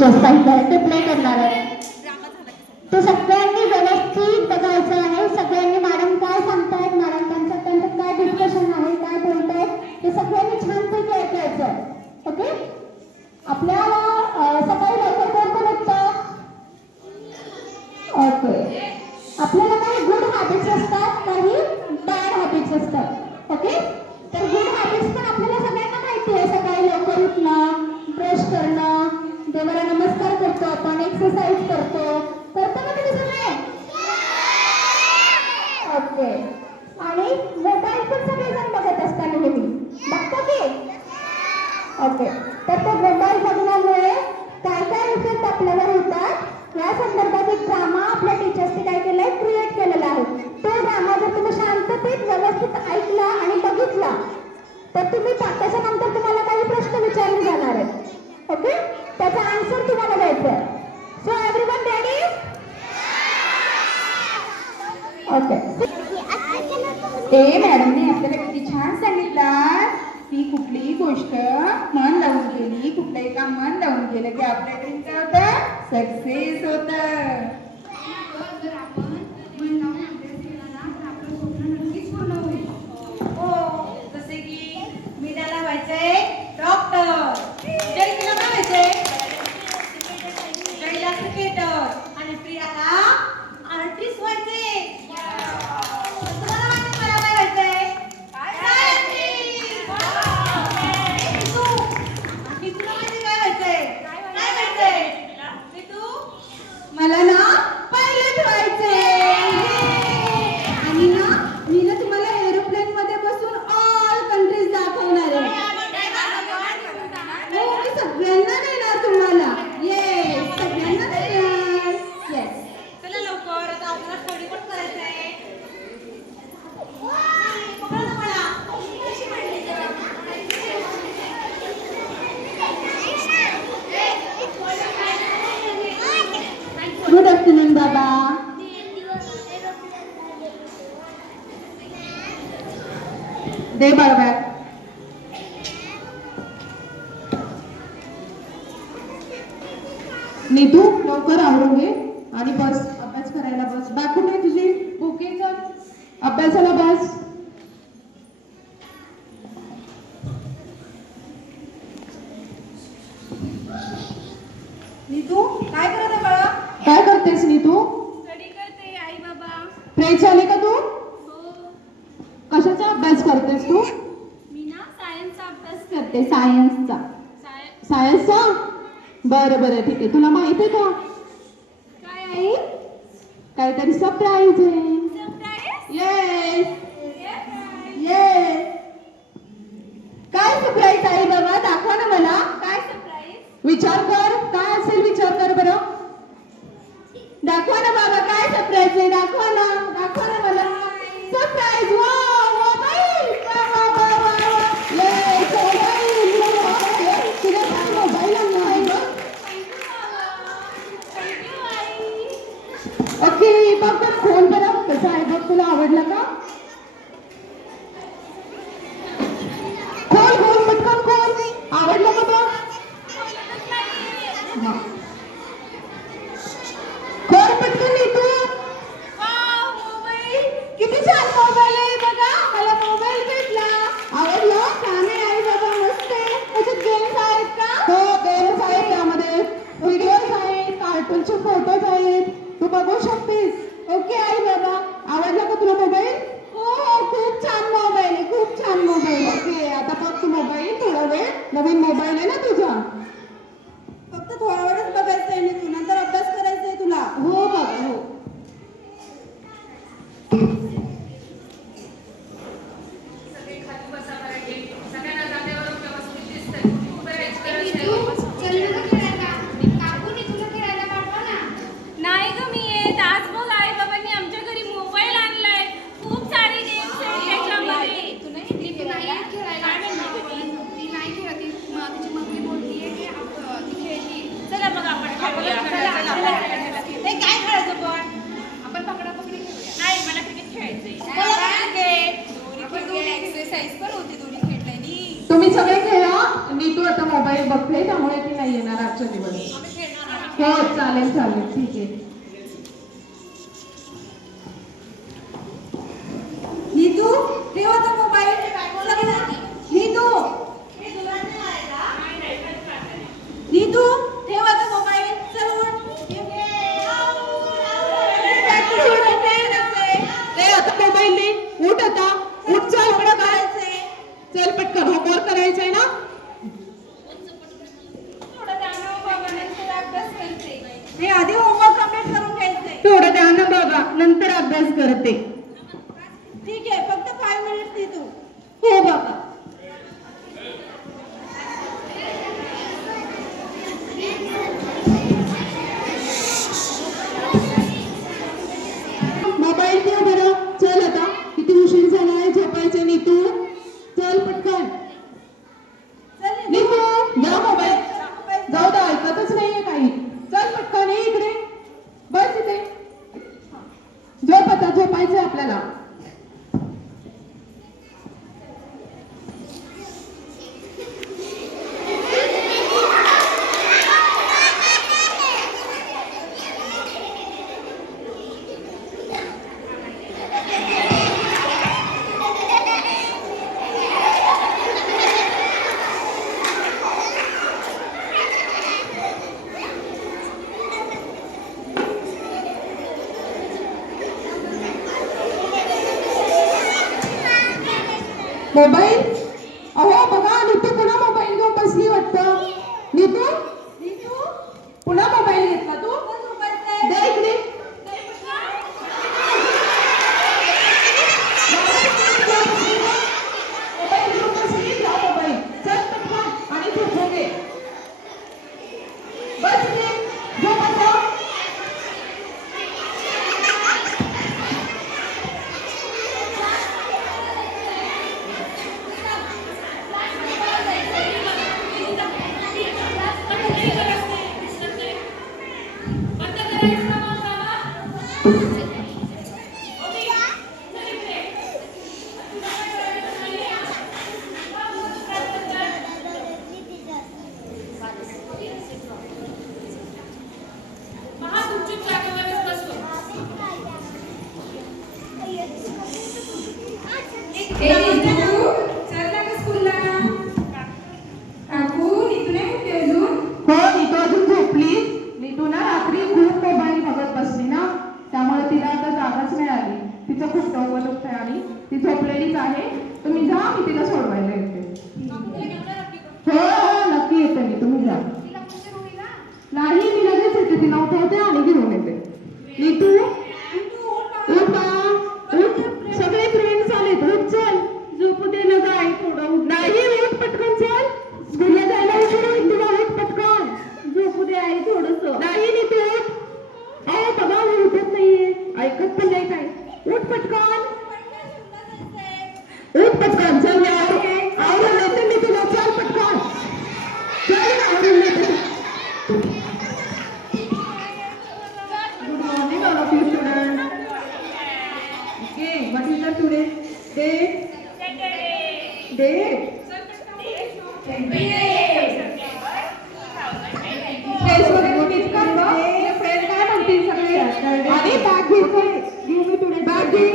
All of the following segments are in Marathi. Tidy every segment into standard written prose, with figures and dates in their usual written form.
सांगितलं ते प्ले करणार आहे. तो सगळ्यांनी व्यवस्थित बघायचं आहे. सगळ्यांनी मॅडम काय सांगतायत, मॅडम त्यांचं काय डिस्कशन आहे, काय बोलतायत ते सगळ्यांनी छानपैकी ऐकायचं. ओके. आपल्याला सकाळी लवकर कोण उठतं? ओके. आपल्याला काही गुड हॅबिट्स असतात, काही बॅड हॅबिट्स असतात. ओके. तर गुड हॅबिट्स पण आपल्याला सगळ्यांना माहिती आहे. सकाळी लवकर उठणं, ब्रश करणं, देवाला नमस्कार करतो आपण, एक्सरसाइज करतो ना तुम्ही सगळे? ओके. आणि मोबाईल पण सगळेजण बघत असतात नेहमी, बघतो की? ओके. तर ते मोबाईल बघण्यामुळे काय काय इफेक्ट आपल्यावर होतात या संदर्भात एक ड्रामा आपल्या टीचर्सने काय केलंय, क्रिएट केलेला आहे. तो ड्रामा जर तुम्ही शांततेत व्यवस्थित ऐकला आणि बघितला तर तुम्ही त्याच्यानंतर तुम्हाला काही प्रश्न विचारले जाणार आहेत. ओके. त्याचा आन्सर तुम्हाला द्यायचा आहे. So everyone ready? ओके. ते मॅडमने आपल्याला किती छान सांगितलं की कुठलीही गोष्ट मन लावून केली, कुठलंही काम मन लावून केलं की आपल्या ड्रीम काय होतं, सक्सेस होतं. जर आपण मन लावून अभ्यास केला ना तर आपलं स्वप्न नक्कीच पूर्ण होईल. हो, जसे की मीनाला व्हायचंय डॉक्टर, जयला व्हायचंय जयला क्रिकेटर आणि प्रियाला आर्टिस्ट व्हायचंय. तुम्हाला माहिती मला काय व्हायचंय? सायंटिस्ट. आणि तुला माहिती काय व्हायचंय? काय व्हायचंय? मला ना पायलट व्हायचंय. आणि ना मी ना तुम्हाला एरोप्लेन मध्ये बसून ऑल कंट्रीज दाखवणार आहे. हो, मी सगळ्यांना नेणार तुम्हाला. येस, सगळ्यांना नेणार. येस. चला लवकर, आता आपल्याला स्टडी पण करायचं आहे. गुड आफ्टरनून बाबा. दे बरोबर. नीतू लवकर आवरून घे आणि बस, अभ्यास करायला बस. बॅग कुठे तुझी? ओके, चल अभ्यासाला बस. नीतू काय करत आहे बाळा? काय करतेस नीतू? स्टडी करते आई बाबा. फ्रेश झाली का तू? हो, कशाचा अभ्यास करतेस तू? मी ना सायन्सचा अभ्यास करते सायन्सचा. करते. सायन्सचा? बरं बरं, ठीक आहे. तुला माहित आहे का काय आई? काहीतरी सरप्राईज आहे. सरप्राईज? Yes yes. काय सरप्राईज आहे बाबा? दाखवा ना मला. काय सरप्राईज? विचार कर, काय असेल विचार कर बरं. दाखवा ना बाबा, काय सरप्राईज आहे? दाखवा ना मला. सरप्राईज. वा मोबाईल. वा वा वा वा वा. Yes, mobile. तुझ्या काय मोबाईल आणला आहे ग? थँक्यू आई. ओके, बघ बघ खोल बरं कसं आहे बघ. तुला आवडलं का? खोल खोल पटकन खोल. आवडलं का बघ? हा. खोल पटकन नीतू. Wow, mobile. किती छान मोबाईल आहे बघा. मला मोबाईल भेटला. आवडलं? छान आहे आई बाबा, मस्त आहे. त्याच्यात गेम्स आहेत का? हो, गेम्स आहेत. त्यामध्ये व्हिडिओज आहेत, कार्टूनचे फोटोज आहेत, तू बघू शकतेस. ओके आई बाबा, आवडला का तुला मोबाईल? मोबाईल बघते त्यामुळे ती नाही येणार आजच्या दिवस. हो चालेल चालेल ठीक आहे. नीतू ठेव आता मोबाईल. नीतू नीतू ठेव आता मोबाईल. चल उठ. ते आता मोबाईल नाही. उठ आता उठ चल पटकन. चल पटकन होमवर्क करायचंय ना. थोडं जाणं बाबा नंतर अभ्यास करते. हे आधी होमवर्क कंप्लीट करून घ्यायचंय. थोडं द्या ना बाबा नंतर अभ्यास करते. ठीक आहे फक्त 5 मिनिट नीतू. हो बाबा. मोबाईल द्या बरं. चल आता किती उशीर झालाय झोपायचं नीतू. चल पटकन. चल नीतू द्या मोबाईल. जाऊ दे ऐकतच नाहीये काही. चल पटकन ये इकडे बस इथे. झोप आता झोपायचंय आपल्याला. मोबाईल. अहो बघा नीतू पुन्हा मोबाईल घेऊन बसली वाटतं. नीतू नीतू पुन्हा मोबाईल घेतला तू. कोण झोपायचंय? दे इकडे. मोबाईल घेऊन बसली. जा मोबाईल. चल पटकन आणि तू झोप घे. बस इथे. झोप आता. हो नीतू अजून झोपली. नीतू ना रात्री खूप मोबाईल बघत बसली ना त्यामुळे तिला आता जागाच नाही आली. तिचं खूप डोकं दुखतंय आणि ती झोपलेलीच आहे. तुम्ही जा मी तिला सोडवायला येते. हो हो नक्की येते मी. तुम्ही जा. नाही मी लगेच येते. तिला उठवते आणि घेऊन येते. नीतू उठ बाळा, उठ. सगळे फ्रेंड्स आलेत. उठ चल. झोपू दे ना गाय थोडं. नाही उठ पटकन चल. स्कूलला जायला उशीर होईल तुला. उठ पटकन. झोपू दे आई थोडस. नाही नीतू उठ. अहो बघा मी उठत नाहीये. ऐकत पण नाही काय. उठ पटकन. उठ पटकन. चल आवरून येते मी तुला. चल पटकन. चल आवरून येते. Good morning all of you student. Okay what is the today day? Day dress वगैरे नीट कर गं. तुझे फ्रेंड काय म्हणतील सगळे. आणि बॅग घेऊ मी टुडे. बॅग घे.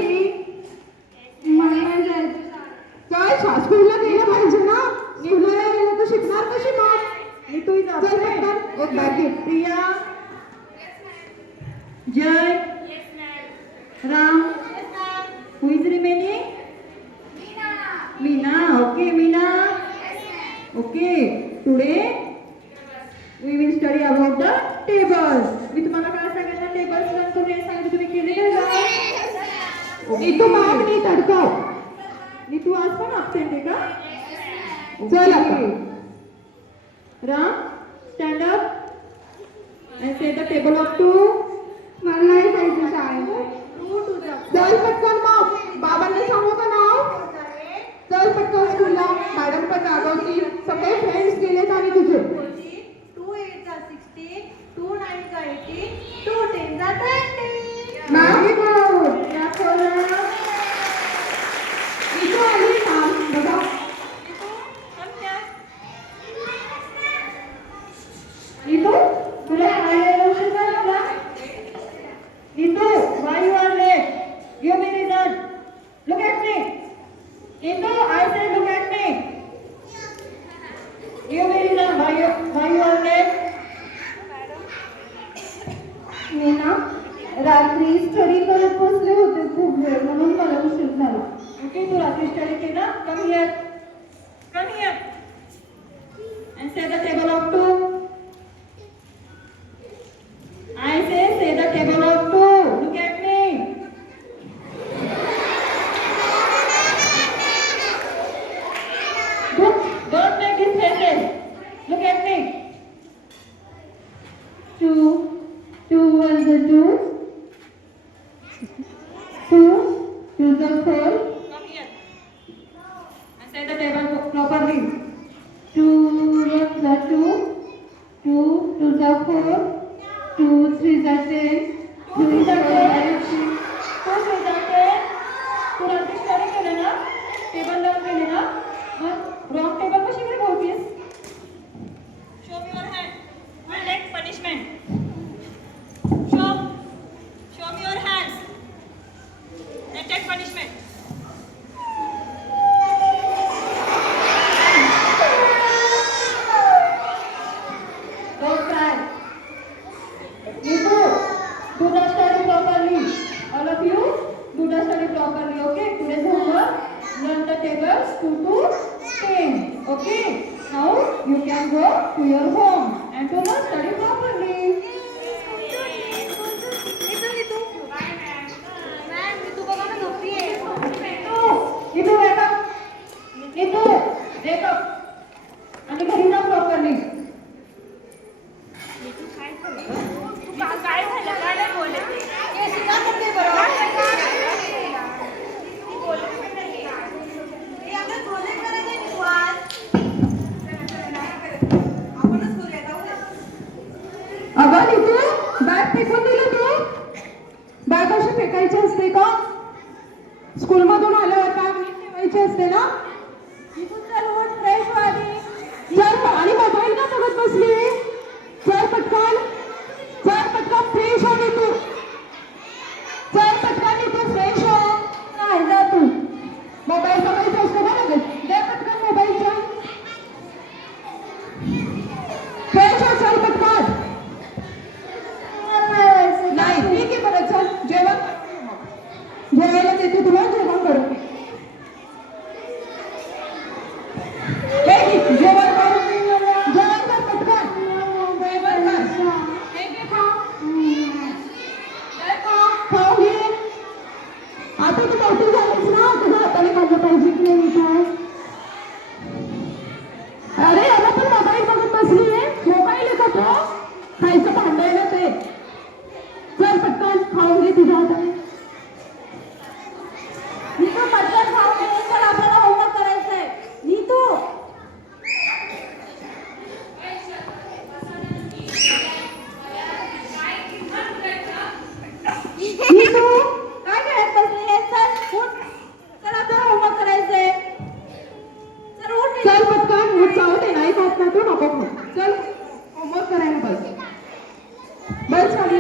काय स्कूलला गेलं पाहिजे ना. स्कूलला नाही गेलं तर शिकणार कशी मग. मी तू चल पटकन. एक बॅग घे. Priya Jai Ram who is remaining. Meena. Okay Meena. Okay today we will study about the tables. मी तुम्हाला काय सांगितलं. टेबल्स लर्न करून हे सांगितलं तुम्ही केलेलं का. नीतू माग नाही तडकाव. नीतू आज पण absent आहे का. चल आता. Ram stand up and say the table of 2. मला नाही जायचं शाळेत. चल पटकन मग. बाबांना सांगू का नाव. चल पटकन स्कूलला. मॅडम पण रागवतील. सगळे फ्रेंड्स गेलेत आणि तुझे. 2 8 16, 2 9 18, 2 10 20. नाही गं. त्या पोरं. इथं आली थांब बघा. नीतू तुला शाळेला उशीर का लागला? Neetu why you are late? Give me reason. Look at me. Neetu I said look at me. Give me reason why you are late. मी ना रात्री स्टडी करत बसले होते खूप वेळ म्हणून मला उशीर झाला. ओके तू रात्री स्टडी केला? Come here. Come here. And say the table of two. I say the table of two. Look at me. Don't make these faces. Look at me. Two ones are two. Twos are four. Come here. And say the table properly. Two ones are two. Twos are four. 2 3s are 10. 2 3s are 10. 2 3s are 10. तू रात्री स्टडी केलं ना? टेबल लावून गेले ना? मग रॉंग टेबल कशी काय बोलतेस? Show me your hand. We'll take punishment. Show me your hands. And take punishment. Don't cry. Nitu, do the study properly. All of you, do the study properly. Okay? Today's homework. Learn the tables 2 to 10. Okay? Now you can go to your home and do the study properly. Nitu, wake up. Nitu, wake up. आणि घरी जा properly. काय झालं? काय नाही बोलत ते? हे सीधा करते बरोबर. हे आपलं प्रोजेक्ट करायचं आहे तू आज. आपणच करूया का उद्या? अगं नीतू बॅग फेकून दिली तू. बॅग अशी फेकायची असते का? स्कूलमधून आल्यावर बॅग नीट ठेवायची असते ना? निघून चल उठ फ्रेश हो आधी. चल आणि मोबाईल का बघत बसली? चल पटकन फ्रेश हो नीतू. चल पटकन नीतू फ्रेश हो. नाही जा तू. मोबाईल बघायचा असतो ना लगेच. दे पटकन मोबाईलचा. फ्रेश हो चल पटकन. नाही ठीक आहे बरं चल जेवायला देते तुला जेवण करू. जेवण कर पटकन. जेवण कर. खाऊ घे. आता तू मोठी झालीस ना तुझ्या हाताने खाल्लं पाहिजे की नाही काय? अरे याला पण मोबाईल बघत बसली आहे. मोबाईल आहे का तो? खायचं भांडायला ते. चल पटकन खाऊन घे तुझ्या हाताने. नीतू पटकन खाऊन घे. चल आपल्याला होमवर्क करायचं आहे. नीतू नीतू काय खेळत बसली आहे? चल उठ. चल आपल्याला होमवर्क करायचंय. चल उठ. चल पटकन उठ. जाऊ दे नाही खात ना तू नको खाऊ. चल होमवर्क करायला बस खाली.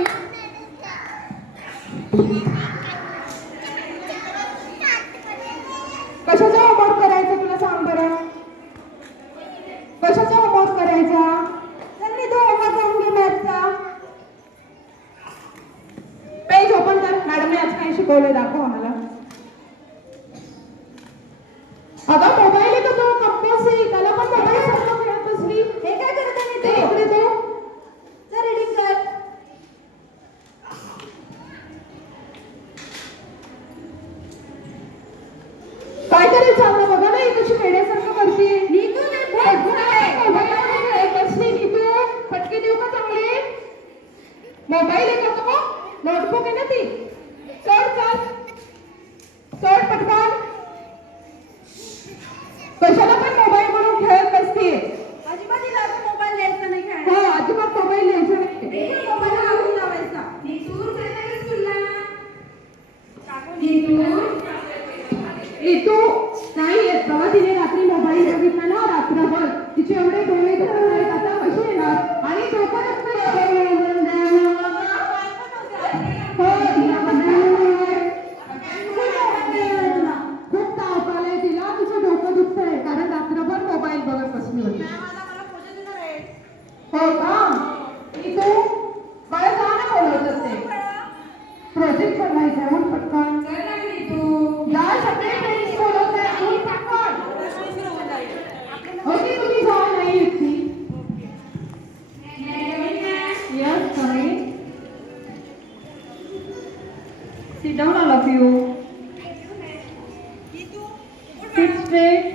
कशाचा होमवर्क करायचा तुला सांग बरं? कशाचा होमवर्क करायचा? चल नीतू होमवर्क करून घे मॅथचा. पेज ओपन कर. मॅडमने आज काय शिकवलंय दाखव आम्हाला. अगं मोबाईल आहे का तो? कंपोज आहे त्याला पण मोबाईल सारखं खेळत बसली. हे काय करत आहे ते नीतू? इकडे तो. चल रीडिंग कर. काय करायचं आता बघा ना ही कशी वेड्यासारखं करते. नीतू ते बोल आहे. मोबाईल खेळत बसली नीतू. फटके देऊ का चांगले? मोबाईल आहे का तो? नोटबुक आहे ना ती. चढ पटकन. कशाला पण मोबाईल म्हणून खेळत बसते. अजिबात हिला मोबाईल द्यायचा नाही खेळायला. हो अजिबात मोबाईल द्यायचा नाही. मोबाईल लावून लावायचा. नीतू नाही येत बाबा. तिने रात्री मोबाईल बघितला ना रात्रभर. तिचे एवढे डोळे दुखत आहेत आता कशी येणार? आणि डोकं हो का मी तू बाळा का ना बोलवत असते प्रोजेक्ट बनवायचा आहे मग पटकन जा सगळे फ्रेंड्स बोलवत आहे तू पटकन ओके तुम्ही जा नाही एकटी yes coming sit down all of you sit straight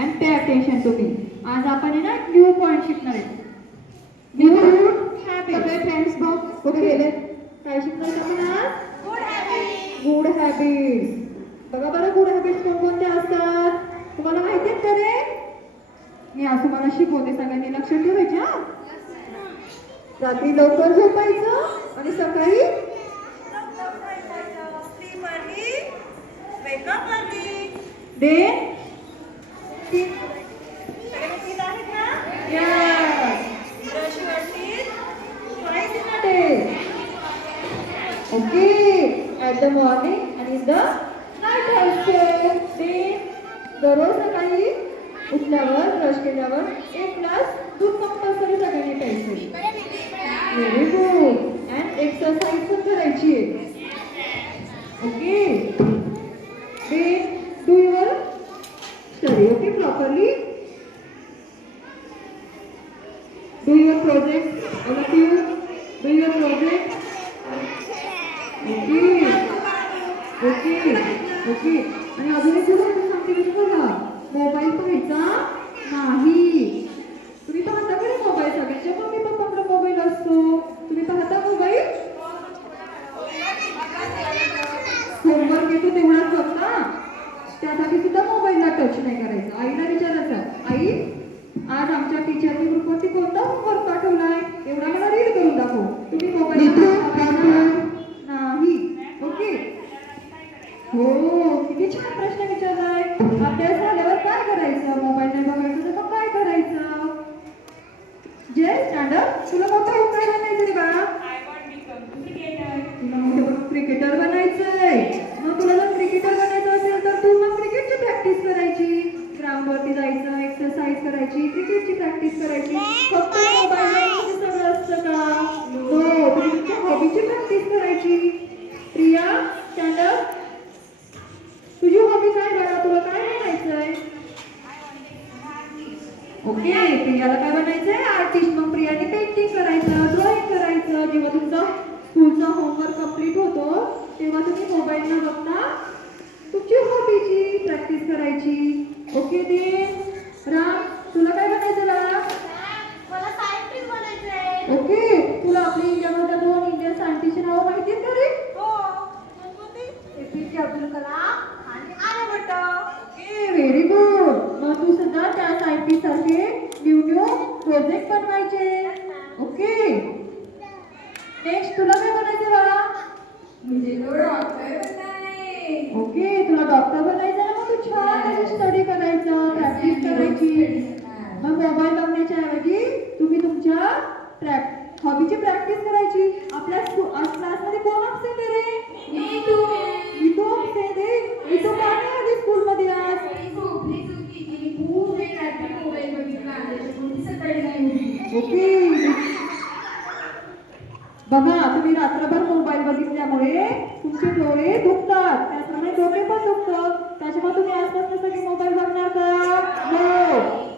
and pay attention to me आज आपण आहे ना न्यू पॉइंट शिकणार आहे न्यू हॅबिट सगळे फ्रेंड्स बघ कुठे गेले काय शिकणार आपण आज गुड हॅबिट्स बघा बरं गुड हॅबिट्स कोणकोणते असतात तुम्हाला माहिती आहेत का रे मी आज तुम्हाला शिकवते सगळ्यांनी लक्ष ठेवायचे हा रात्री लवकर झोपायचं आणि सकाळी दे Okay, at the morning and in the night also. ते दररोज सकाळी उठल्यावर ब्रश केल्यावर 1 ग्लास दूध कंपल्सरी सगळ्यांनी प्यायचं. Very good. अँड एक्सरसाइज पण करायची आहे. ओके. ते do your study okay properly. Do your project all of you. Do your project. Okay okay okay आणि अजून एक गोष्ट सांगते मी तुम्हाला मोबाईल पाहायचा नाही. तुम्ही पाहता का मोबाईल सगळ्यांच्या मम्मी पप्पाकडे मोबाईल असतो तुम्ही पाहता मोबाईल होमवर्क येतो तेवढाच बघता त्यासाठी सुद्धा मोबाईलला टच नाही करायचं. आईला विचारायचं आई आज आमच्या टीचरने ग्रुपवरती कोणता होमवर्क पाठवलाय एवढा मला रीड करून दाखव. तुम्ही मोबाईल नाही. ओके हो किती छान प्रश्न विचारलाय. अभ्यास झाल्यावर काय करायचं मोबाईल नाही बघायचं तर मग काय करायचं. जय स्टँडअप तुला मोठं होऊन काय बनायचं रे बाळा. तुला मोठं क्रिकेटर बनायचंय. मग तुला जर क्रिकेटर बनायचं असेल तर तू मग क्रिकेटची प्रॅक्टिस करायची. ग्राउंडवरती जायचं एक्सरसाइज करायची क्रिकेटची प्रॅक्टिस करायची. फक्त मोबाईल सगळं असतं का. हो तुमच्या हॉबीची प्रॅक्टिस करायची. प्रिया स्टँडअप तुझी हॉबी काय बाळा तुला काय बनायचंय. ओके प्रियाला काय बनायचंय आर्टिस्ट. मग प्रियाने पेंटिंग करायचं ड्रॉइंग करायचं. जेव्हा तुमचा स्कूलचा होमवर्क कम्प्लीट होतो तेव्हा तुम्ही मोबाईल न बघता तुमची हॉबीची प्रॅक्टिस करायची. ओके दे राम तुला काय बनायचं बाळा. मला सायंटिस्ट बनायचंय. ओके तुला आपल्या इंडियामधल्या 2 इंडियन सायंटिस्टची नावं माहिती आहेत का रे. एपीजे अब्दुल कलाम आणि आर्यभट्ट. Okay very good. मग तू सुद्धा त्या सायंटिस्ट सारखे न्यू प्रोजेक्ट बनवायचे. ओके नेक्स्ट तुला काय बनायचं बाळा. ओके तुला डॉक्टर बनायचं ना मग तू छान स्टडी करायचं प्रॅक्टिस करायची. मग मोबाईल बघण्याच्या ऐवजी तुम्ही तुमच्या हॉबीची प्रॅक्टिस करायची. आपल्या क्लासमध्ये कोण absent आहे रे. मी तू absent आहे. मी तू का नाही आली स्कूलमध्ये आज. ओके बघा तुम्ही रात्रभर मोबाईल बघितल्यामुळे तुमचे डोळे दुखतात त्याप्रमाणे डोके पण दुखतात. त्याच्यामुळे तुम्ही आजपासून सगळे मोबाईल बघणार का. हो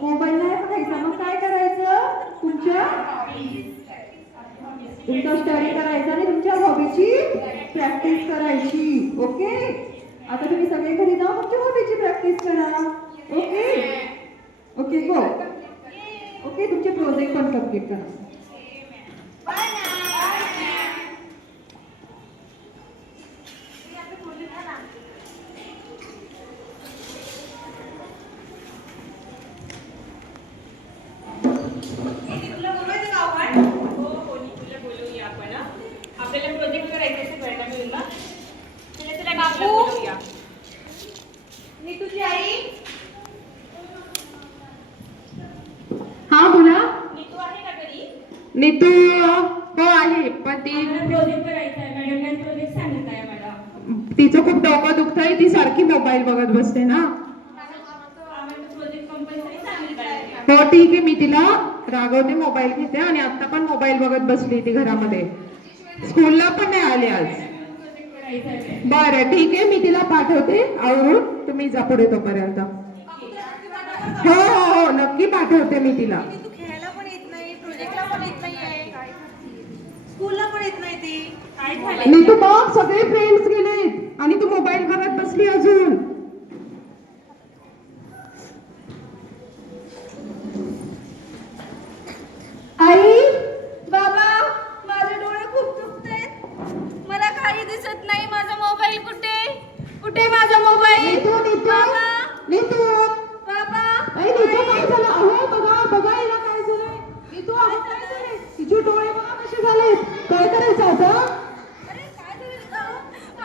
मोबाईल नाही बघायचा. मग काय करायचं तुमचा स्टडी करायचा आणि तुमच्या हॉबीची प्रॅक्टिस करायची. ओके आता तुम्ही सगळे घरी जाऊन तुमच्या हॉबीची प्रॅक्टिस करा. Okay okay go. ओके तुमचे प्रोजेक्ट पण कम्प्लीट करा. आपल्याला प्रोजेक्ट करायचे असेल वेळेला मिळून तुला गावाला बोलवूया. मी तुझी आई. हा बोला. नीतू आहे का घरी. नीतू हो आहे पण ती प्रोजेक्ट करायचा आहे मॅडम प्रोजेक्ट सांगितलं आहे मॅडम. तिचं खूप डोकं दुखतंय ती सारखी मोबाईल बघत बसते ना. प्रोजेक्ट कंपल्सरी सांगितलं आहे. हो ठीक आहे, मी तिला रागवते, मोबाईल घेते आणि आता पण मोबाईल बघत बसली ती घरामध्ये. स्कूलला पण नाही आली आज. बरं ठीक आहे, मी तिला पाठवते आवरून, तुम्ही जा पुढे तोपर्यंत. हो हो हो नक्की पाठवते मी तिला. तू खेळायला पण येत नाही, प्रोजेक्टला पण येत नाहीये, स्कूलला पण येत नाही ती. काय झालंय? मी तू बघ सगळे फ्रेंड्स गेलेत आणि तू मोबाईल बघत बसली अजून. आई बाबा माझे डोळे खूप दुखतायत. मला काही दिसत नाही. माझा मोबाईल कुठे? कुठे माझा मोबाईल? नीतू नीतू बाबा, नीतू बाबा, आई नीतू काय झालं? अहो बघा बघा हिला काय झालंय. नीतू अहो काय झालंय? तिचे डोळे बघा कसे झाले. काय करायचं आता? अरे काय झालं गं?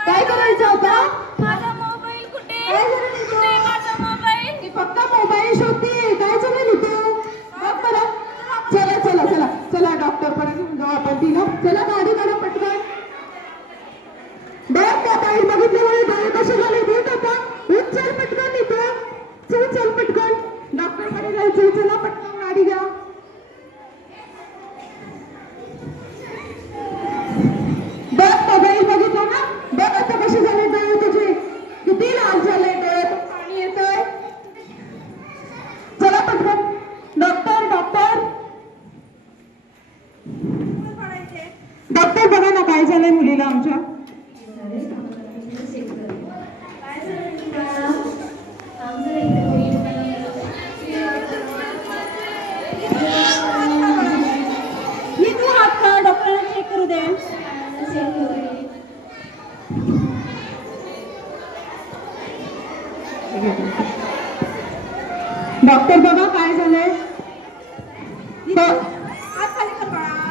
काय करायचं आता? माझा मोबाईल कुठे? काय झालं नीतू? कुठे माझा मोबाईल? ती फक्त मोबाईल शोधते. काय झालं नीतू? बघ बरं. चला चला चला चला डॉक्टर कडे घेऊन जाऊ आपण तिला. चला गाडी काढा पटकन. बघ मोबाईल बघितल्यामुळे डोळे कसे झाले बघ आता. उठ चल पटकन नीतू. चल चल पटकन डॉक्टर कडे जायचं. चला पटकन गाडी घ्या. बघ मोबाईल बघितला ना. बघ आता कसे झाले डोळे तुझे. किती लाल झाले डोळ्यातून पाणी येतंय. चला पटकन. डॉक्टर डॉक्टर डॉक्टर बघा ना काय झालंय मुलीला आमच्या. नीतू हात काढ, डॉक्टरांना चेक करू दे. डॉक्टर बघा काय झालंय. हात खाली कर बाळा.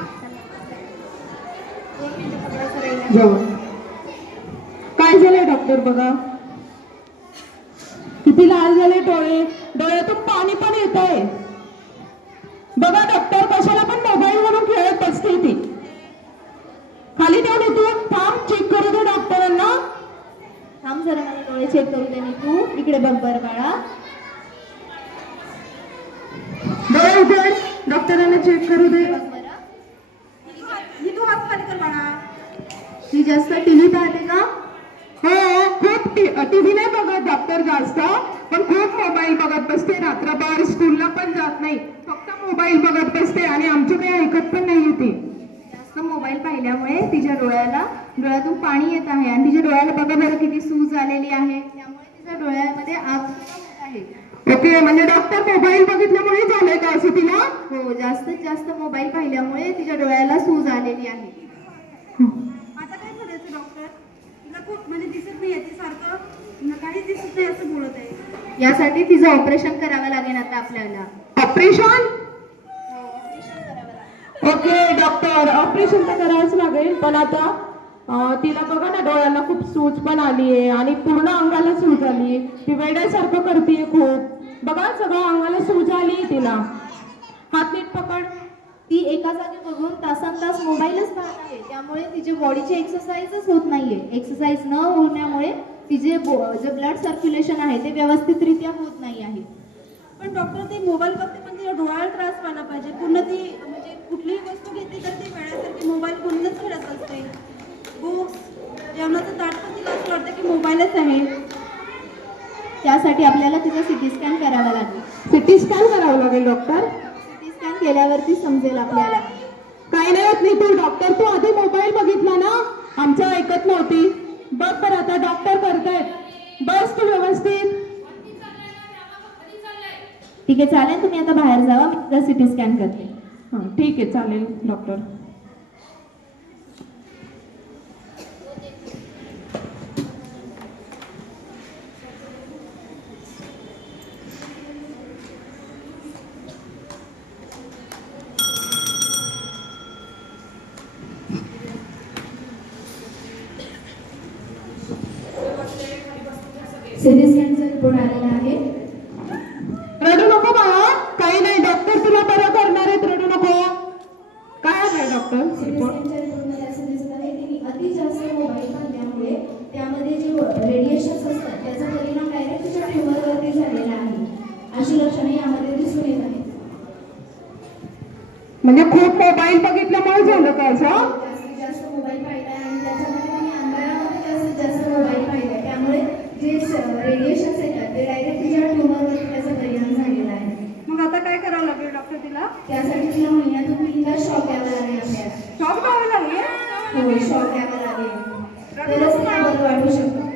जेवण काय झालंय डॉक्टर बघा. किती लाल झाले डोळे. डोळ्यातून पाणी पण येत आहे. बघा डॉक्टर कशाला पण मोबाईल वरून खेळत बसते ती. खाली ठेवून येतो. थांब चेक करू दे डॉक्टरांना. थांब जरा मला डोळे चेक करू दे. तू इकडे बघ बरं बाळा. डोळे उघड. डॉक्टरांना चेक करू दे. बघ बरं. नीतू हात खाली कर बाळा. ती जास्त टीव्ही पाहते का? हो खूप टीव्ही नाही बघत डॉक्टर जास्त, पण खूप मोबाईल बघत बसते. रात्रभर स्कूलला पण जात नाही, फक्त मोबाईल बघत बसते आणि आमचं काही ऐकत पण नाही ती. जास्त मोबाईल पाहिल्यामुळे तिच्या डोळ्यातून पाणी येत आहे आणि तिच्या डोळ्याला बघा बरं किती सूज आलेली आहे. त्यामुळे तिच्या डोळ्यामध्ये आग होत आहे. ओके म्हणजे डॉक्टर मोबाईल बघितल्यामुळे झालंय का असं तिला. हो जास्तीत जास्त मोबाईल पाहिल्यामुळे तिच्या डोळ्याला सूज आलेली आहे. आता काय करायचं डॉक्टर? तिला खूप म्हणजे दिसत नाहीये, ती सारखं काहीच दिसत नाही असं बोलत आहे. यासाठी तिचं ऑपरेशन करावं लागेल आता आपल्याला. ऑपरेशन. ओके डॉक्टर ऑपरेशन तर करावंच लागेल, पण आता तिला बघा ना डोळ्याला खूप सूज पण आली आहे आणि पूर्ण अंगाला सूज आली. ती वेड्यासारखं करते खूप. बघा सगळं अंगाला सूज आली तिला. हात नीट पकड. ती एका जागी बघून तासनतास मोबाईलच पाहत आहे. त्यामुळे तिची बॉडीची एक्सरसाइजच होत नाहीये. एक्सरसाइज न होण्यामुळे तिचे जे ब्लड सर्क्युलेशन आहे ते व्यवस्थितरित्या होत नाही आहे. पण डॉक्टर ते मोबाईल बघते पण तिला डोळ्याला त्रास व्हायला पाहिजे. पूर्ण ती म्हणजे कुठलीही वस्तू घेते तर ती वेळासारखी मोबाईल पूर्णच खेळत असते. बुक्स जेवणाचं ताट पण तिला असं वाटतं की मोबाईलच आहे. त्यासाठी आपल्याला तिचा सिटी स्कॅन करावा लागेल. सिटी स्कॅन करावं लागेल डॉक्टर. सिटी स्कॅन केल्यावरती समजेल आपल्याला. काही नाही होत नाही. तू डॉक्टर तू आधी मोबाईल बघितला ना, आमच्या ऐकत नव्हती. बघ बरं आता डॉक्टर करतायत. बस तू व्यवस्थित. ठीक आहे चालेल, तुम्ही आता बाहेर जावा, मी तिचा सिटी स्कॅन करते. हां ठीक आहे चालेल डॉक्टर. सिटी स्कॅनचा रिपोर्ट आलेला आहे. रडू नको बाळा, काही नाही. डॉक्टर तुला बरं करणार आहेत. रडू नको. काय आहे डॉक्टर सिटी रिपोर्ट. स्कॅनच्या रिपोर्टमध्ये असं दिसत आहे की अति जास्त मोबाईल पाहिल्यामुळे त्यामध्ये जे रेडिएशन्स असतात त्याचा परिणाम डायरेक्ट तिच्या ट्युमरवरती झालेला आहे. अशी लक्षणे यामध्ये दिसून येत आहेत. म्हणजे खूप मोबाईल बघितल्यामुळे झालं का असं? जास्तीत जास्त मोबाईल पाहिला आणि त्याच्यामध्ये तुम्ही अंधारामध्ये जास्तीत जास्त मोबाईल पाहिला त्यामुळे जे रेडिएशन्स येतात ते डायरेक्ट तिच्या ट्यूमरवरती त्याचा परिणाम झालेला आहे. मग आता काय करावं लागेल डॉक्टर तिला? त्यासाठी तिला महिन्यातून 3दा शॉक द्यावा लागेल आपल्याला. शॉक द्यावं लागेल? हो, शॉक द्यावा लागेल. तरच तिला बरं वाटू शकतो.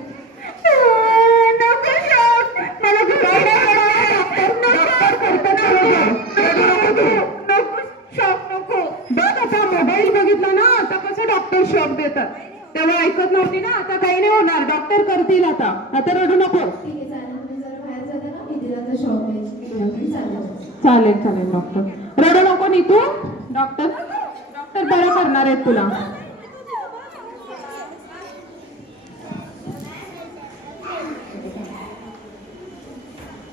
मोबाईल बघितला ना आता कसं डॉक्टर शॉक देतात, तेव्हा ऐकत नव्हती ना, आता काही नाही होणार, डॉक्टर करतील. आता रडू नको. ठीक आहे, चालेल. तुम्ही जरा बाहेर जाता ना, मी तिला आता शॉक द्यायची. चालेल डॉक्टर, रडू नको नीतू. डॉक्टर बरं करणार आहेत तुला.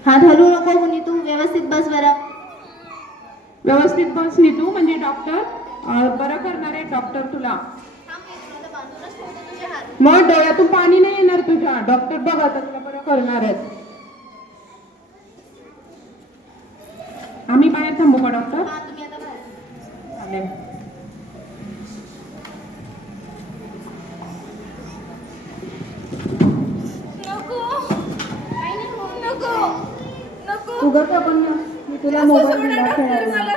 हात हलवू नको मुनी, तू व्यवस्थित बस बरं. व्यवस्थित बस नीतू, म्हणजे डॉक्टर बरं करणार आहेत डॉक्टर तुला. मग डोळ्यातून पाणी नाही येणार तुझ्या. डॉक्टर बघ आता तुला बरं करणार आहेत. आम्ही बाहेर थांबू का डॉक्टर? हा, तुम्ही आता बाहेर. चालेल. उगाच आपण मी तुला मोबाईल दिला खेळायला.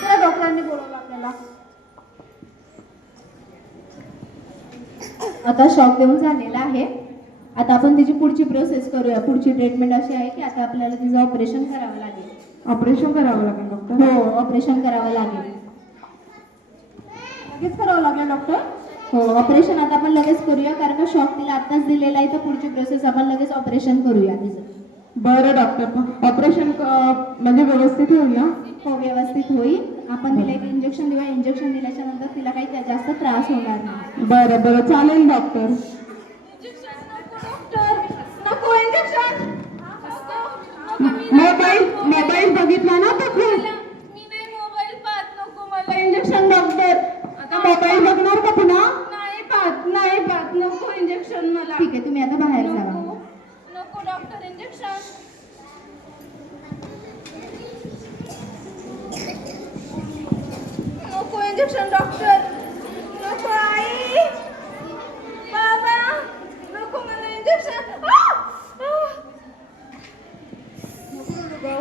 त्या डॉक्टरांनी बोलवलं आपल्याला. आता शॉक देऊन झालेला आहे. आता आपण तिची पुढची प्रोसेस करूया. पुढची ट्रीटमेंट अशी आहे की आता आपल्याला तिचं ऑपरेशन करावं लागेल. ऑपरेशन करावं लागेल डॉक्टर? हो, ऑपरेशन करावं लागेल. लगेच करावं लागलं डॉक्टर? हो, ऑपरेशन आता आपण लगेच करूया, कारण का शॉक तिला आत्ताच दिलेला आहे. तर पुढची प्रोसेस आपण लगेच ऑपरेशन करूया तिचं. बरं डॉक्टर, ऑपरेशन म्हणजे व्यवस्थित होईल ना? हो, व्यवस्थित होईल. आपण तिला एक इंजेक्शन देऊया. इंजेक्शन दिल्याच्या नंतर तिला काही जास्त त्रास होणार नाही. बरं चालेल डॉक्टर. नको इंजेक्शन. मोबाईल बघितला ना तर खूप. मी नाही मोबाईल पाहत. नको मला इंजेक्शन डॉक्टर. आता मोबाईल बघणार का पुन्हा? नाही पाहत. नको इंजेक्शन मला. ठीक आहे, तुम्ही आता बाहेर जावा. नको डॉक्टर इंजेक्शन. नको इंजेक्शन डॉक्टर. नको आई बाबा. नको मला इंजेक्शन.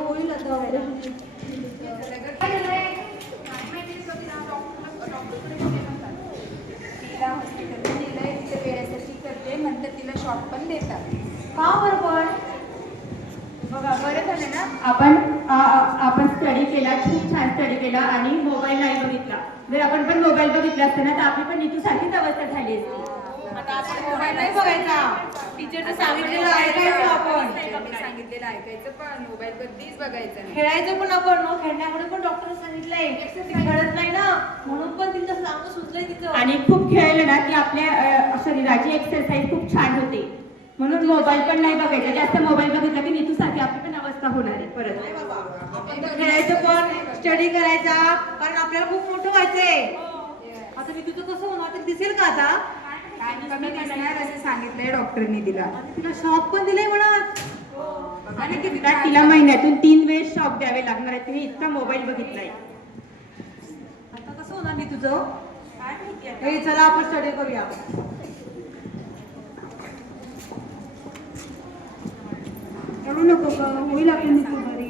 होईल आता ऑपरेशन. तिला हॉस्पिटलला नेलंय, तिथे वेळेसाठी करते, नंतर तिला शॉक पण देतात. का बरोबर? बघा, बरं झालं ना आपण स्टडी केला, खूप छान स्टडी केला आणि मोबाईल नाही बघितला. जर आपण पण मोबाईल बघितला असता ना तर आपली पण नीतू सारखीच अवस्था झाली असती. आता आपण मोबाईल नाही बघायचा. टीचरचं सांगितलेलं ऐकायचं आपण. सांगितलेलं ऐकायचं, पण मोबाईल कधीच बघायचं नाही. खेळायचं पण आपण खेळण्याकडे पण डॉक्टर सांगितलंय. खेळत नाही ना, म्हणून पण तिचं चांगलं सुचलंय तिचं. आणि खूप खेळलं ना की आपल्या शरीराची एक्सरसाइज खूप छान होते. म्हणून मोबाईल पण नाही बघायचा. जास्त मोबाईल बघितला की नीतू सारखी आपली पण अवस्था होणार आहे परत. खेळायचं पण, स्टडी करायचा, कारण आपल्याला खूप मोठं व्हायचंय. आता मी तुझं कसं होणार ते दिसेल का आता? कमी करणार असं सांगितलंय डॉक्टरनी तिला. तिला शॉक पण दिलंय म्हणा. आणि तिला महिन्यातून 3 वेळेस शॉक द्यावे लागणार आहे. तुम्ही इतका मोबाईल बघितलाय. आता कसं होणार मी तुझं? काय माहिती. चला आपण स्टडी करूया. रडू नको का, होईल आपली नीतू बरी.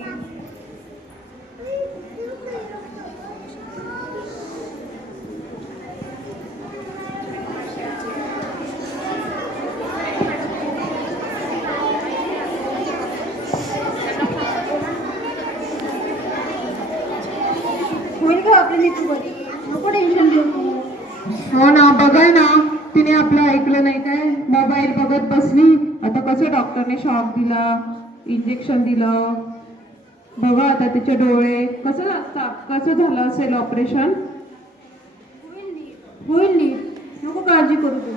होईल का आपली नीतू बरी? नको टेन्शन घेऊ तू. हो ना, बघाय ना, तिने आपलं ऐकलं नाही काय, मोबाईल बघत बसली. आता कसं डॉक्टरने शॉक दिला, इंजेक्शन दिलं. बघा आता तिचे डोळे कसं लागतात, कसं झालं असेल ऑपरेशन. होईल नीट. नको काळजी करू तू.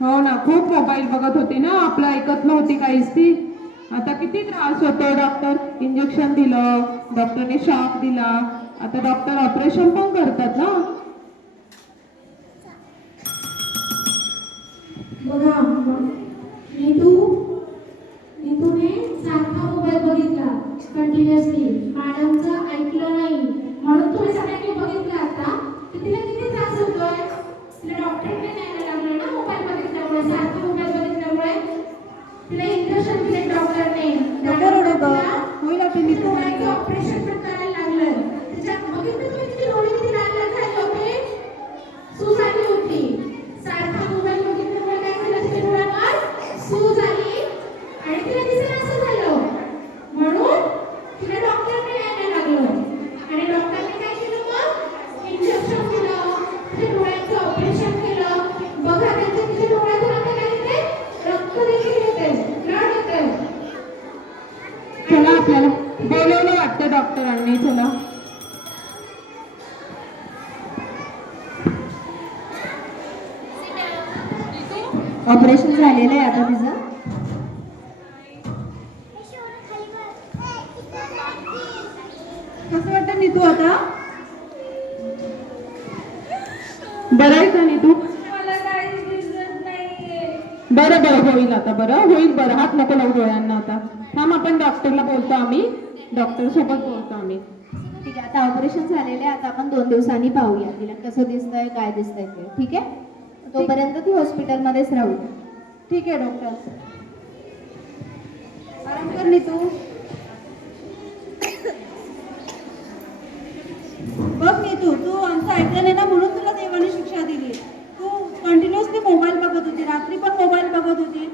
हो ना, खूप मोबाईल बघत होती ना, आपलं ऐकत नव्हती काहीच ती. आता किती त्रास होतो. डॉक्टर इंजेक्शन दिलं, डॉक्टरने शॉक दिला. आता डॉक्टर ऑपरेशन पण करतात ना. बघा नीतूने सारखा मोबाईल बघितला कंटिन्युअसली, मॅडमचं ऐकलं नाही, म्हणून तुम्ही सगळ्यांनी बघितलं आता की तिला किती त्रास होतोय. तिला डॉक्टरकडे न्यायला लागलं ना मोबाईल बघितल्यामुळे, सारखा मोबाईल बघितल्यामुळे तिला इंजेक्शन दिले डॉक्टरने. होईल आपली नीतू. डोळ्याचं ऑपरेशन पण करायला लागलं. तिच्या बघितलं तुम्ही तिचे डोळे किती लाल लाल झाले होते, सूज आली होती. सारखा मोबाईल बघितल्यामुळे काय झालं, तिच्या डोळ्यावर सूज आली आणि तिला दिसेना असं झालं. म्हणून तिला डॉक्टरकडे न्यायला लागलं आणि डॉक्टरने काय केलं, मग इंजेक्शन दिलं, तिच्या डोळ्याचं ऑपरेशन केलं. बघा तिच्या डोळ्यातून आता काय येते, रक्त देखील येते, ब्लड येते. चला आपल्याला बोलवलं वाटतं डॉक्टरांनी. चला ऑपरेशन झालेलं आहे आता तिचं. कसं वाटतं नीतू आता? बरं आहे का नीतू? मला काही दिसत नाहीये. बरं बरं होईल आता, बरं होईल. बरं हात नको लावू डोळ्यांना आता. थांब, आपण डॉक्टरला बोलतो आम्ही, डॉक्टर सोबत बोलतो आम्ही. ठीक आहे, आता ऑपरेशन झालेलं आहे. आता आपण 2 दिवसांनी पाहूया तिला कसं दिसतंय, काय दिसतंय ते. ठीक आहे, तोपर्यंत ती हॉस्पिटलमध्येच राहू दे. ठीक आहे डॉक्टर. आराम कर नीतू. बघ नीतू, तू आमचं ऐकलं नाही ना, म्हणून तुला देवाने शिक्षा दिली. तू कंटिन्युअसली मोबाईल बघत होती, रात्री पण मोबाईल बघत होती,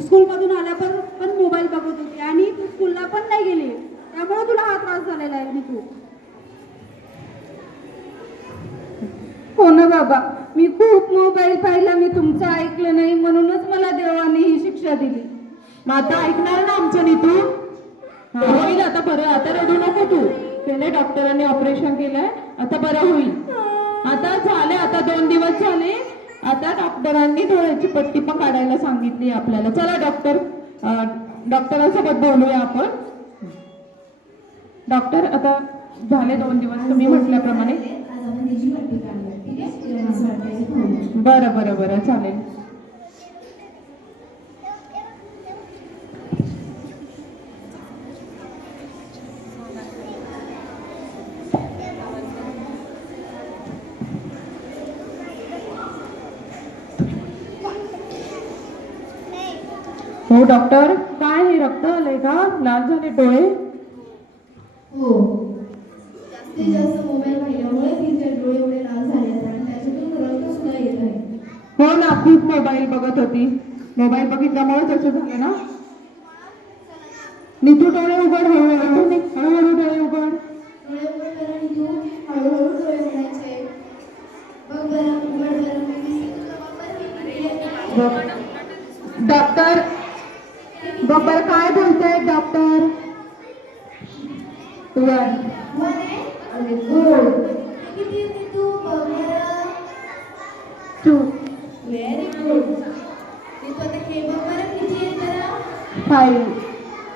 स्कूलमधून आल्यावर पण मोबाईल बघत होती आणि तू स्कूलला पण नाही गेली. त्यामुळे तुला हा त्रास झालेला आहे नीतू. हो ना बाबा, मी खूप मोबाईल पाहिला, मी तुमचं ऐकलं नाही, म्हणूनच मला देवाने ही शिक्षा दिली. मग आता ऐकणार ना आमचं नीतू? होईल आता बरं. आता रडू नको तू. त्याने डॉक्टरांनी ऑपरेशन केलंय, आता बरं होईल. आता झाले, आता 2 दिवस झाले. आता डॉक्टरांनी डोळ्याची पट्टी पण काढायला सांगितली आपल्याला. चला डॉक्टरांसोबत बोलूया आपण. डॉक्टर, आता झाले 2 दिवस तुम्ही म्हटल्याप्रमाणे. आज आपण तिची पट्टी काढूया, ठीक आहे? तिला असं वाटतं की थांबू. बरं बरं बरं चालेल. हो डॉक्टर, काय हे रक्त आलंय का? लाल झाले डोळे? हो, जास्तीत जास्त मोबाईल पाहिल्यामुळे तिचे डोळे एवढे लाल झाले आहेत आणि त्याच्यातून रक्त सुद्धा येत आहे. हो ना, खूप मोबाईल बघत होती. मोबाईल बघितल्यामुळे तसं झालं ना. नीतू डोळे उघड, हळूहळू डोळे उघड. डोळे उघड करा नीतू, हळूहळू डोळे उघडायचे. बघ बरं, उघड बरं. मी दिसते तुला बरोबर हे क्लिअर आहे. डॉक्टर बरोबर काय बोलताय डॉक्टर? गुड. किती नीतू, बघ बरं. 2 व्हेरी गुड. नीतू आता हे बघ बरं किती आहे जरा. 5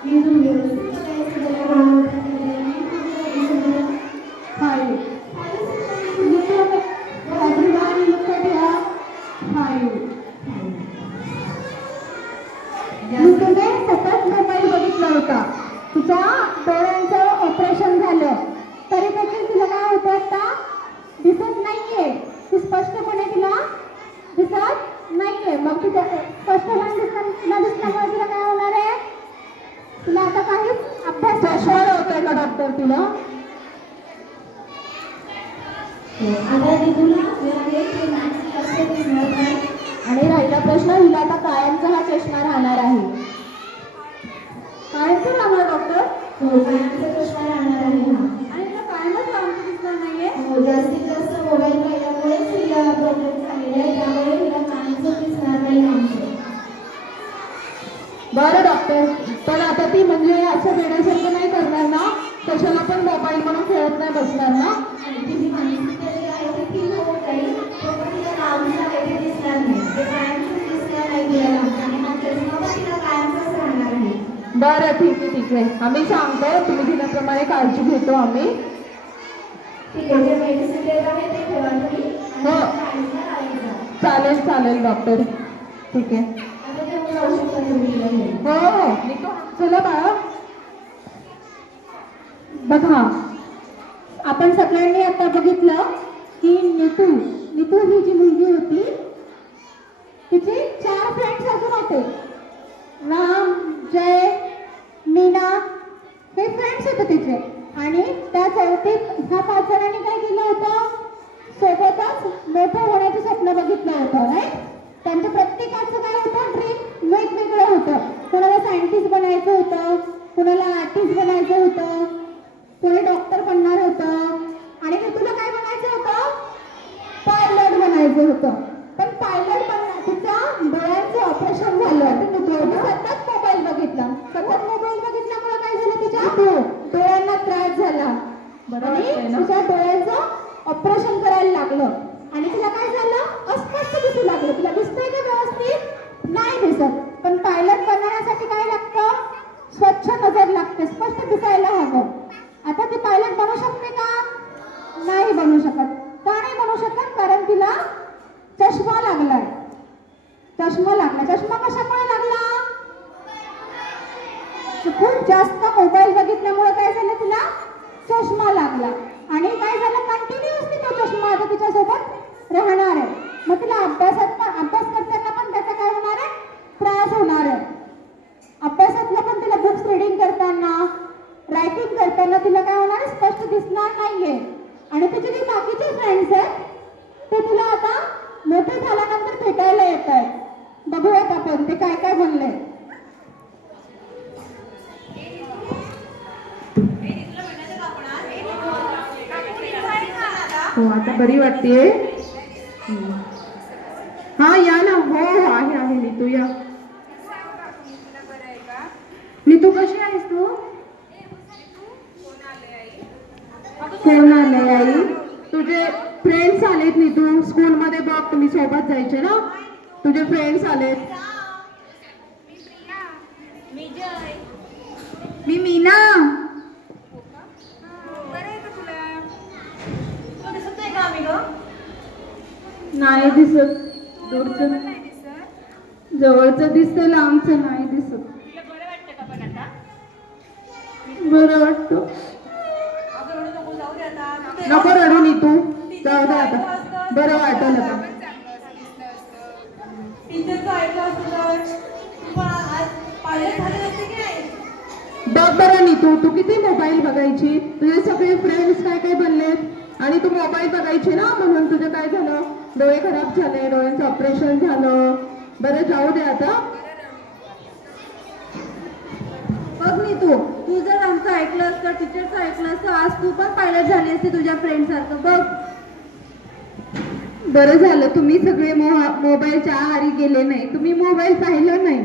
नीतू व्यवस्थित बघायचं जरा. हळूहळू बघायचं. 5 नीतू आता बाजूला लक्षात ठेवा. 5 नीतूने सतत मोबाईल बघितला होता. तिच्या डोळ्यांचं ऑपरेशन झालं तरी देखील तिला काय होतं, आता दिसत नाहीये. ती स्पष्टपणे तिला दिसत नाहीये. मग तिच्या स्पष्टपणे न दिसल्यामुळे तिला काय होणार आहे, तिला आता काहीच अभ्यास चष्मा लावताय का डॉक्टर तुला? आता नीतूला आणि राहिला प्रश्न, हिला आता कायमचा हा चष्मा राहणार आहे. कायमचं राहणार डॉक्टर? हो, कायमचा चष्मा राहणार आहे हा. आणि तुला कायमच लांब दिसणार नाहीये? हो, जास्तीत जास्त मोबाईल पाहिल्यामुळेच हिला प्रॉब्लेम झालेला आहे, त्यामुळे हिला कायमचं दिसणार नाही आमचं. बरं डॉक्टर, पण आता ती म्हणजे असं वेड्यासारखं नाही करणार ना? कशाला पण मोबाईल म्हणून खेळत नाही बसणार ना? आणि तिची मानसिकता जी आहे ती ठीक होत जाईल, पण तिला कामचं आहे ते दिसणार नाही. ते कायमचं दिसणार नाही तिला लांबचं आणि हा चष्मा पण तिला कायमचाच राहणार आहे. बरं ठीक आहे, आम्ही सांगतो, तुम्ही दिल्याप्रमाणे काळजी घेतो आम्ही. ठीक आहे, जे मेडिसिन देत आहे ते ठेवा तुम्ही आणि हो. काळजीला राहायला जा. चालेल चालेल डॉक्टर, ठीक आहे. आता ते मुलं औषध पण तुम्ही घरी. हो हो नीतू, चला बाळा. बघा, आपण सगळ्यांनी आता बघितलं की नीतू ही जी मुलगी होती तिचे 4 फ्रेंड्स अजून होते. राम, जय, मीना हे फ्रेंड्स होते तिचे. आणि त्या चौथीत ह्या 5 जणांनी काय केलं होतं, सोबतच मोठं होण्याचे स्वप्न बघितलं होतं. राईट? त्यांच्या प्रत्येकाचं काय होतं, ड्रीम वेगवेगळं होतं. कोणाला सायंटिस्ट बनायचं होतं, कोणाला आर्टिस्ट बनायचं होतं, कोणी डॉक्टर बनणार होतं. आणि मी तुला काय बनायचं होतं, पायलट बनायचं होतं. पण पायलट तिच्या डोळ्यांचं ऑपरेशन झालं. तुम्ही सतत मोबाईल बघितला, सतत मोबाईल बघितल्यामुळे काय झालं, तिच्या डोळ्यांना त्रास झाला आणि तिच्या डोळ्यांचं ऑपरेशन करायला लागलं. आणि तिला काय झालं, अस्पष्ट दिसू लागलं. तिला दिसतंय का व्यवस्थित, नाही दिसत. पण पायलट बनवण्यासाठी काय लागतं, स्वच्छ नजर लागते, स्पष्ट दिसायला हवं. आता ती पायलट बनू शकते का, नाही बनू शकत. का नाही बनू शकत, कारण तिला चष्मा लागलाय. चष्मा कशामुळे लागला, खूप जास्त मोबाईल बघितल्यामुळे काय झालं, तिला चष्मा लागला. आणि काय झालं, कंटिन्युअसली तो चष्मा आता तिच्यासोबत राहणार आहे. मग तिला अभ्यास करताना पण त्याचा काय होणार आहे, त्रास होणार आहे. अभ्यासातलं पण तिला बुक्स रिडिंग करताना, रायटिंग करताना तिला काय होणार आहे, स्पष्ट दिसणार नाहीये. आणि तिचे जे बाकीचे फ्रेंड्स आहेत ते तिला आता मोठे झाल्यानंतर भेटायला येत आहेत. बघूयात आपण ते काय काय बनले. हो, आता बरी वाटतेय. हा या ना. हो हो आहे नीतू, या. नीतू कशी आहेस तू, कोण आलंय आई, तुझे फ्रेंड्स आलेत नीतू. स्कूल मध्ये बघ, तुम्ही सोबत जायचे ना, तुझे फ्रेंड्स आलेत. मी मीना. नाही दिसत, दूरचं जवळचं दिसतंय, लांबचं नाही दिसत. बरं वाटतं. नको रडू नीतू, जाऊ दे आता, बरं वाटलं आता. टीचरचं ऐकलं असतं तर तू पण आज पायलट झाले असते की नाही. बघ बरं नीतू, तू किती मोबाईल बघायची, तुझे सगळे फ्रेंड्स काय काय बनलेत. आणि तू मोबाईल बघायची ना, म्हणून तुझं काय झालं, डोळे खराब झाले, डोळ्यांचं ऑपरेशन झालं. बरं जाऊ दे आता. बघ मी तू जर आमचं ऐकलं असतं, टीचरचं ऐकलं असतं, आज तू पण पायलट झाली असते तुझ्या फ्रेंड सारखं. बघ, बरं झालं तुम्ही सगळे मोबाईलच्या आहारी गेले नाही, तुम्ही मोबाईल पाहिलं नाही,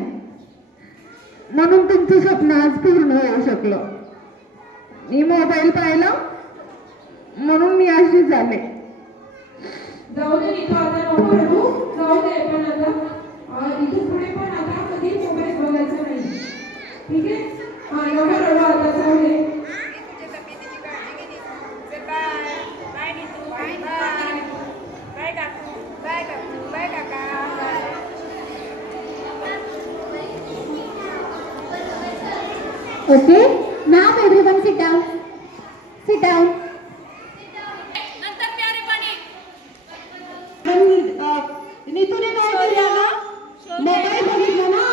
म्हणून तुमचं स्वप्न आज पूर्ण होऊ शकलं. मी मोबाईल पाहिला म्हणून मी अशी झाले. जाऊ दे इथं, आता नको रडू, जाऊ दे. पण आता इथून पुढे पण आता कधी मोबाईल बघायचा नाही, ठीक आहे. हा, नको रडू आता, जाऊ दे. Okay, now everyone sit down. Sit down. नीतूने काय केलं, मोबाईल बघितला ना,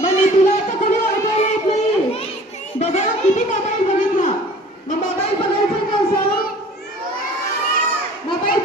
मग नीतूला आता कोणी ओळखायला येत नाही. बघा किती मोबाईल बघितला, मग मोबाईल बघायचा कसं, मोबाईल